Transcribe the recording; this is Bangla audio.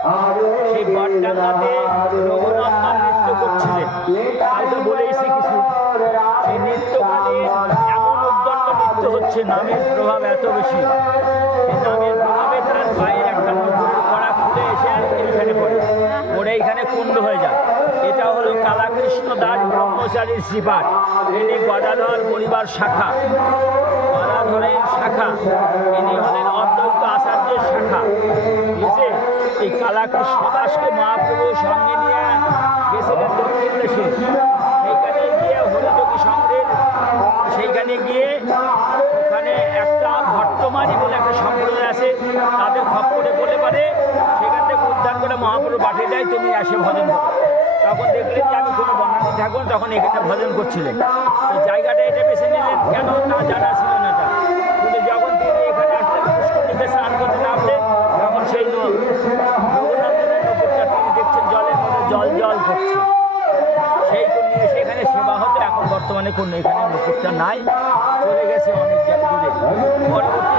সেই বটডাঙ্গাতে রঘুনন্দন নৃত্য করছিলেন। কালকে বলেইছি কিছু। সেই নৃত্যকালে এমন উদ্দণ্ড নৃত্য হচ্ছে, নামের প্রভাব এত বেশি, সেই নামের প্রভাবে তার পায়ের একটা নুপুরের কড়া খুলে এসে এখানে পড়ে, পড়ে এইখানে কুণ্ড হয়ে যায়। এটা হলো কালাকৃষ্ণ দাস ব্রহ্মচারীর শ্রীপাঠ। ইনি গদাধর পরিবার শাখা, গদাধরের শাখা। ইনি হলেন অদ্বৈত আচার্যের শাখা। বুঝেছে? এই কালাকৃষ্ণ দাসকে মহাপ্রভু সঙ্গে নিয়ে গেছিলেন দক্ষিণ দেশে। সেইখানে গিয়ে হরিযোগী সংঘের সেইখানে গিয়ে ওখানে একটা ভট্টমারি বলে একটা সম্প্রদায় আছে, তাদের খপ্পরে বলে পারে সেখান থেকে উদ্ধার করে মহাপ্রভু পাঠিয়ে দেয়, তুমি আসে ভজন করো। তখন দেখলেন যে আমি কোনো বর্ণালী ঠাকুর, তখন এখানে ভজন করছিলেন। তো জায়গাটা এটা বেছে নিলেন কেন তা জানা ছিল না তার। কিন্তু যখন তিনি এখানে আসলেন পুষ্করিণীতে স্নান করতে নামলেন, তখন সেই রঘুনন্দনের নপুরটা তিনি দেখছেন জলের মধ্যে জল জল করছে। সেই নিয়ে সেখানে সেবা হতো। এখন বর্তমানে কোনো এখানে নপুরটা নাই, চলে গেছে অনেক দূরে। পরবর্তী